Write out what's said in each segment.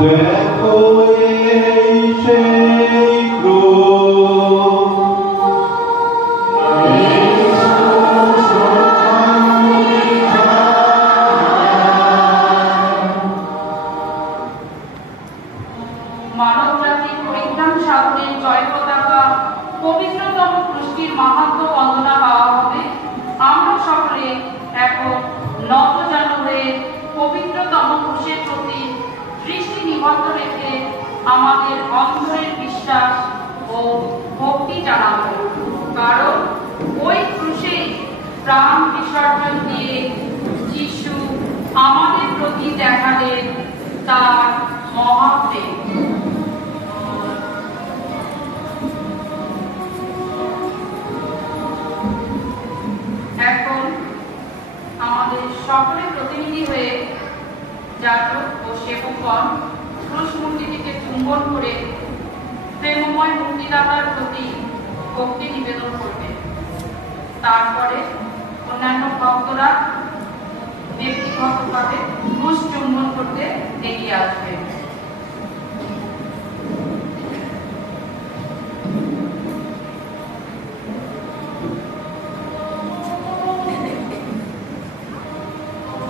দেখো এই সেই ক্রোধ, মানব জাতির পরিত্রাণ সাধনের জয় পতাকা পবিত্রতম পুষ্টির মাহাত্ম্য বন্দনা পাওয়া হবে। আমরা সকলে এখন নতজানু হয়ে পবিত্রতম ক্রুশের প্রতি দৃষ্টি নিবদ্ধ রেখে আমাদের অন্তরের বিশ্বাস ও ভক্তি জানাব। কারণ ওই ক্রুশেই প্রাণ বিসর্জন দিয়ে যিশু আমাদের প্রতি দেখালেন তার মহাপ্রেম। এখন আমাদের সকলের প্রতিনিধি হয়ে যাজক ও সেবকগণ ক্রুশ মূর্তিটিকে চুম্বন করে প্রেমময় মুক্তিদাতার প্রতি ভক্তি নিবেদন করবে। তারপরে অন্যান্য ভক্তরা ব্যক্তিগতভাবে ক্রুশ চুম্বন করতে এগিয়ে আসবে।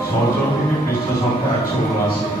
সরজমিনী পৃষ্ঠ সংখ্যা 179।